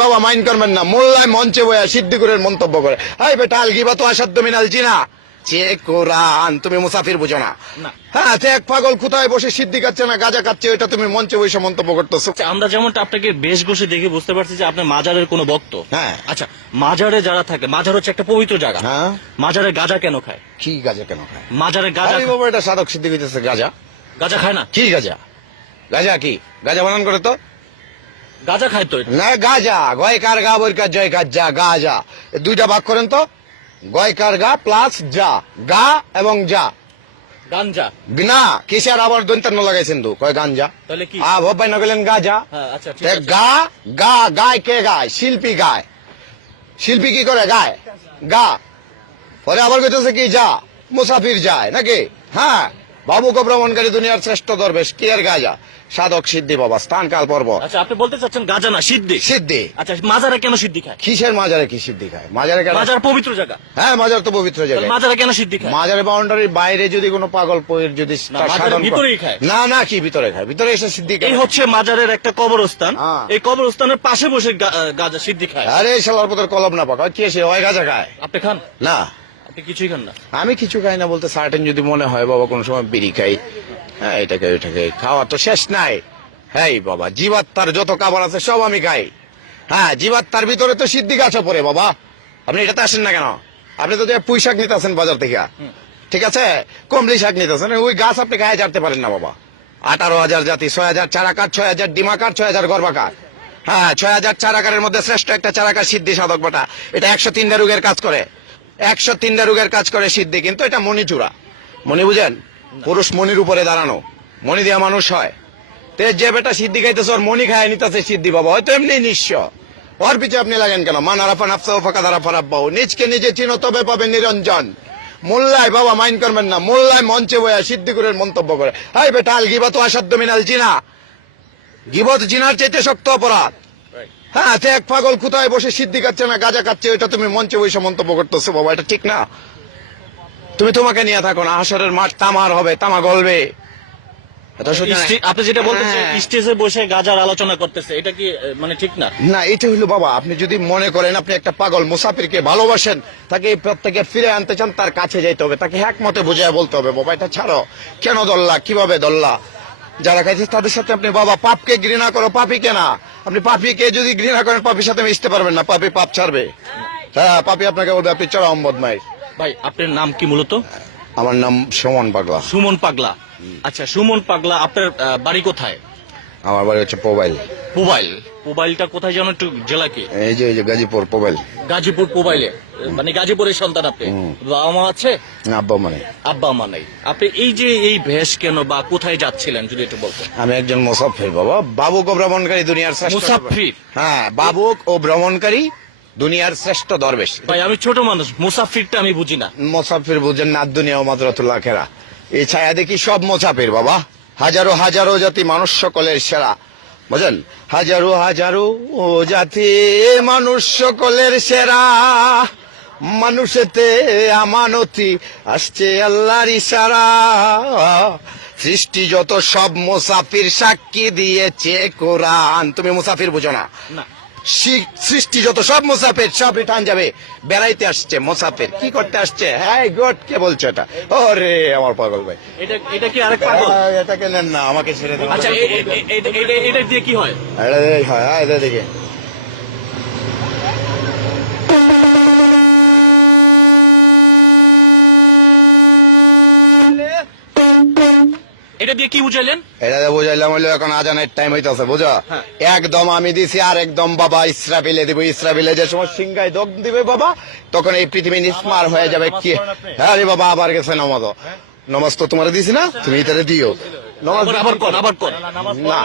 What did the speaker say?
বাবা মাইন্ড করবেন না মোল্লায় মঞ্চে বয়া সিদ্দিকুরের মন্তব্য করে। হাই বেটা আলগিবা তো আসাদ্দ মিনাল জিনা। চে কোরআন তুমি মুসাফির বুঝো না। হ্যাঁ চেক পাগল কোথায় বসে সিদ্ধি খাচ্ছে না গাজা খাচ্ছে ওইটা তুমি মঞ্চে বসে মন্তব্য করতেছো। আচ্ছা, আমরা যেমনটা আপনাকে বেশ বসে দেখে বুঝতে পারছি যে আপনার মাজারের কোনো ভক্ত। হ্যাঁ। আচ্ছা মাজারে যারা থাকে মাজার হচ্ছে একটা পবিত্র জায়গা। হ্যাঁ। মাজারে গাজা কেন খায়? কি গাজা কেন খায়? মাজারে গাজা বাবা এটা সাধক সিদ্ধি হইতেছে গাজা। গাজা খায় না? কি গাজা? গাজা কি? গাজা বানান করে তো? গাজা খায় তো না গাজা। গয়কার গা বৈকার জয়কার যা গাজা। দুইটা ভাগ করেন তো। গয়কার গা প্লাস যা গা এবং যা। গাঞ্জা। না কিসের আবার দন্তান্ন লাগাইছেন তো? কয় গাঞ্জা? তাহলে কি? আ ভবাই না গেলেন গাজা। হ্যাঁ আচ্ছা গা গা গায় কে গায়? শিল্পী গায়। শিল্পী কি করে? গায়। গা। পরে আবার কইতেছে কি যা মুসাফির যায় নাকি? হ্যাঁ। বাবুকে ভ্রমণকারী দুনিয়ার শ্রেষ্ঠ দরবেশ কে আর গাজা? সাধক সিদ্ধি বাবা স্থান কাল পর্ব। আচ্ছা আপনি বলতে চাচ্ছেন গাজা না সিদ্ধি? সিদ্ধি। আচ্ছা মাজারে কেন সিদ্ধি খায়? কিসের মাজারে কি সিদ্ধি খায়? মাজারে কেন? মাজার পবিত্র জায়গা। হ্যাঁ মাজার তো পবিত্র জায়গা মাজারে কেন সিদ্ধি খায়? মাজারের বাউন্ডারির বাইরে যদি কোনো পাগল পয়ের যদি না, সাধন ভিতরেই খায়। না না কি ভিতরে খায়? ভিতরে এসে সিদ্ধি খায়। এই হচ্ছে মাজারের একটা কবরস্থান। হ্যাঁ। এই কবরস্থানের পাশে বসে গাজা সিদ্ধি খায়। আরে শালার পথের কলম না পাকা কি এসে ওই গাজা খায়। আপনি খান? না। কিছুই খান না? আমি কিছু খাই না বলতে সার্টেন যদি মনে হয় বাবা কোন সময় বিড়ি খাই হ্যাঁ এটা খাই ওইটা খাই খাওয়া তো শেষ নাই। হ্যাঁ বাবা জীবাত্মার যত খাবার আছে সব আমি খাই। হ্যাঁ জীবাত্মার ভিতরে তো সিদ্ধি গাছও পড়ে বাবা। আপনি এটাতে আসেন না কেন? আপনি তো পুঁই শাক নিতে আসেন বাজার থেকে। ঠিক আছে? কমলি শাক নিতে আসেন ওই গাছ আপনি গায়ে জানতে পারেন না বাবা। আঠারো হাজার জাতি ছয় হাজার চারাকার ছয় হাজার ডিমাকার ছয় হাজার গর্বাকার হ্যাঁ ছয় হাজার চারাকারের মধ্যে শ্রেষ্ঠ একটা চারাকার সিদ্ধি সাধক বাটা। এটা একশো তিনটা রোগের কাজ করে। একশো তিনটা রোগের কাজ করে সিদ্ধি কিন্তু এটা মণিচূড়া। মণি বুঝেন? পুরুষ মণির উপরে দাঁড়ানো। মণি দিয়া মানুষ হয়। তে যে বেটা সিদ্ধি খাইতেছে ওর মণি খায় নিতেছে সিদ্ধি বাবা। হয়তো এমনি নিঃস্ব। ওর পিছিয়ে আপনি লাগেন কেন? মান আরাফা নাফসা ফাঁকা দারা ফারাব বাবু নিজকে নিজে চিনো তবে পাবে নিরঞ্জন। মোল্লায় বাবা মাইন্ড করবেন না। মোল্লায় মঞ্চে বয়া সিদ্দিকুরের মন্তব্য করে। হাই বেটা আল গিবা তো আসাদ্দ মিনাল জিনা। গিবত জিনার চাইতে শক্ত অপরাধ। হ্যাঁ এক পাগল কোথায় বসে সিদ্ধি খাচ্ছে না গাজা খাচ্ছে ওইটা তুমি মঞ্চে বসে মন্তব্য করতেছো বাবা এটা ঠিক না। তুমি তোমাকে নিয়ে থাকো না হাসরের মাঠ তামার হবে তামা গলবে। আপনি যেটা বলতেছেন হ্যাঁ। স্টেজে বসে গাজার আলোচনা করতেছে এটা কি মানে ঠিক না? না এটা হইল বাবা আপনি যদি মনে করেন আপনি একটা পাগল মুসাফিরকে ভালোবাসেন তাকে এই প্রত্যেকে ফিরে আনতে চান তার কাছে যেতে হবে তাকে এক মতে বুঝিয়ে বলতে হবে বাবা এটা ছাড়ো। কেন দল্লা? কীভাবে দল্লা? যারা খাইছে তাদের সাথে আপনি বাবা পাপকে ঘৃণা করো পাপি কেনা আপনি পাপিকে যদি ঘৃণা করেন পাপির সাথে মিশতে পারবেন না পাপি পাপ ছাড়বে। হ্যাঁ পাপি আপনাকে বলবে আপনি চড়া অম্বদ মাই ভাই আপনার নাম কি মূলত? আমার নাম সুমন পাগলা। সুমন পাগলা। আচ্ছা সুমন পাগলা আপনার বাড়ি কোথায়? আমার বাড়ি হচ্ছে মোবাইল মোবাইল? মোবাইলটা কোথায় যেন একটু জেলা কি এই যে এই যে গাজীপুর মোবাইল। গাজীপুর মোবাইলে। মানে গাজীপুরের সন্তান আপনি? বাবা মা আছে? না আব্বা মানে আব্বা মা নাই। আপনি এই যে এই ভেষ কেন বা কোথায় যাচ্ছিলেন যদি একটু বলতেন? আমি একজন মুসাফির বাবা। বাবুক ও ভ্রমণকারী দুনিয়ার শ্রেষ্ঠ মুসাফির? হ্যাঁ বাবুক ও ভ্রমণকারী দুনিয়ার শ্রেষ্ঠ দরবেশ। ভাই আমি ছোট মানুষ। মুসাফিরটা আমি বুঝি না। মুসাফির বুঝেন না দুনিয়া ও মাদ্রাতুল্লাহ খেরা এই ছায়া দেখি সব মুসাফির বাবা। হাজারো হাজারো জাতি মানুষ সকলের সেরা। বুঝেন হাজারো হাজারো ও জাতি, মানুষ সকলের সেরা। মানুষেতে আমানতি, আসছে আল্লাহর ইশারা। সৃষ্টি যত সব মুসাফির সাক্ষী দিয়েছে কোরআন। তুমি মুসাফির বুঝো না। সৃষ্টি যত সব মোসাফের সব রিটার্ন যাবে বেড়াইতে আসছে মোসাফের কি করতে আসছে হ্যাঁ গড কে বলছো এটা ওরে আমার পাগল ভাই এটা এটা কি আরেক পাগল এটাকে নেন না আমাকে ছেড়ে দিন আচ্ছা এটা- দিয়ে কি হয় এটা হয় হ্যাঁ, এটা দেখে এটা দিয়ে কি বুঝাইলেন? এটা দিয়ে বুঝাইলাম হইল এখন আজানের টাইম হইতেছে বুঝো? হ্যাঁ। একদম আমি দিছি আর একদম বাবা ইসরা ইসরাফিলে দিব ইসরা ইসরাফিলে যে সময় সিংহায় দগ দিবে বাবা তখন এই পৃথিবী নিস্মার হয়ে যাবে কি? হ্যাঁ রে বাবা আবার গেছে নমাজ। নমাজ তো তোমার দিছি না তুমি এটা দিও। নমাজ আবার আবার কর আবার কর। না।